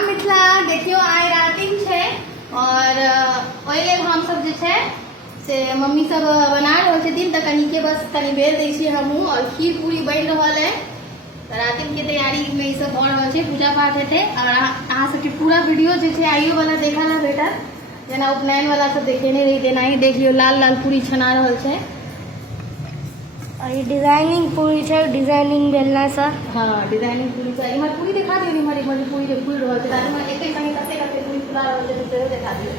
राम मिथिला देखियो आइ रातिम छे और ओहि लेल हम सब जे छे से मम्मी सब बना रहल छथिन त कनी के बस तनी बेर दै छी हमहू और खीर पूरी बन रहल है। रातिम के तैयारी में ई सब भ रहल छे, पूजा पाठ हेते और अहाँ सबके पूरा वीडियो जे छे आइयो वाला देखा ना बेटा, जना उपनयन वाला सब देखेने रही तेना ही देख लियो। लाल लाल पूरी छना रहल छे और ये डिजाइनिंग पूरी है, डिजाइनिंग बेलना सा। हाँ डिजाइनिंग पूरी से इमर पूरी दिखा दियो, इमर इमर पूरी जे फूल रहल छे तामे एके संगे कते कते पूरी फुला रहल छे तो दिखा दियो।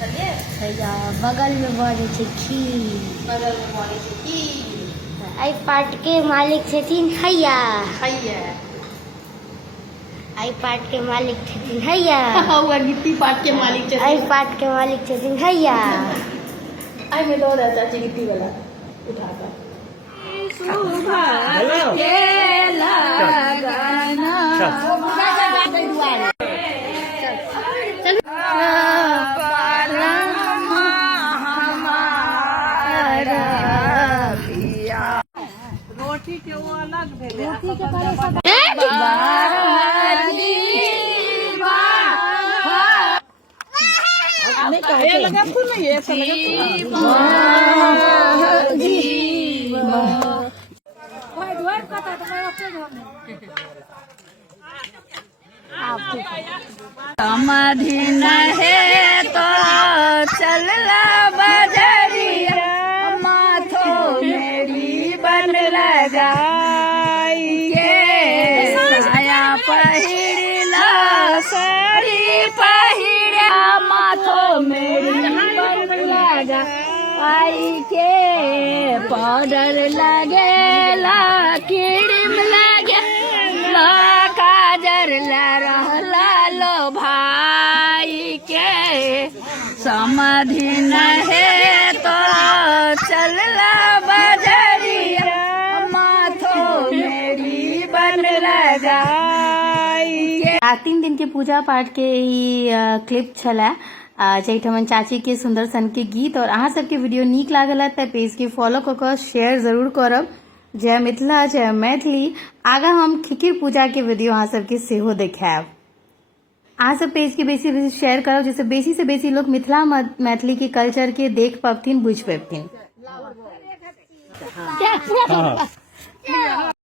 चलिए भैया बगल में बने छे खीर, बगल में बने छे खीर। आई पार्ट के मालिक छथिन हैया, हैया आई पार्ट के मालिक छथिन हैया, हुआ गिट्टी पाट के मालिक छे, आई पार्ट के मालिक छथिन हैया। आई में दो दा चाची गिट्टी वाला उठा कर रोटी के वो अलग भेले, ये लगा फूल नहीं है, ऐसा समाधि है तो चलला बजरिया, माथो मेरी बन लगाइए, साया पहिरला साड़ी पहिरा, माथो मेरी बन लगा आई के, पाउडर लगेला क्रीम लगेला काजर रहला लो भाई के, समाधि है तो चलला बजरिया, माथो मेरी बन लगाई। 3 दिन के पूजा पाठ के ई क्लिप छला जैठमन चाची के सुंदर सन के गीत। और अहाँ सबके वीडियो नीक लागल त पेज के फॉलो क के शेयर जरूर करब। जय मिथिला जय मैथिली। आगा हम खिखिर पूजा के वीडियो अहाँ सबके सेहो देखायब। अहाँ सब पेज के बेसी बेसी शेयर करब जैसे बेसी से बेसी लोग मिथिला मैथिली के कल्चर के देख पबथिन बुझ पबथिन।